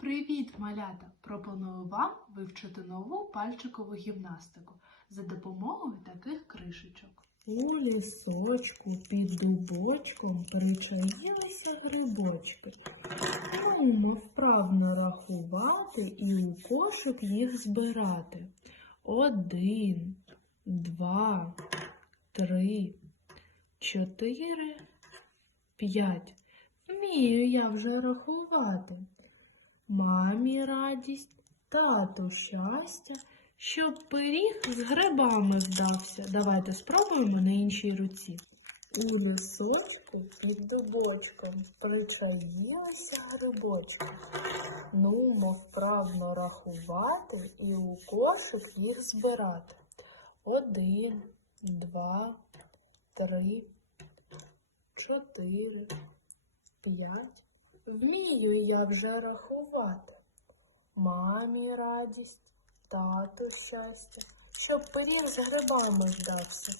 Привіт, малята! Пропоную вам вивчити нову пальчикову гімнастику за допомогою таких кришечок. У лісочку під дубочком причаїлися грибочки. Маємо вправно рахувати і у кошик їх збирати. Один, два, три, чотири, п'ять. Вмію я вже рахувати. Мамі радість, тату щастя, щоб пиріг з грибами вдався. Давайте спробуємо на іншій руці. У лісочку під дубочком причаїлися грибочки. Нумо вправно рахувати і у кошик їх збирати. Один, два, три, чотири, п'ять. Вмію я вже рахувати. Мамі радість, тату щастя, щоб пиріг з грибами вдався.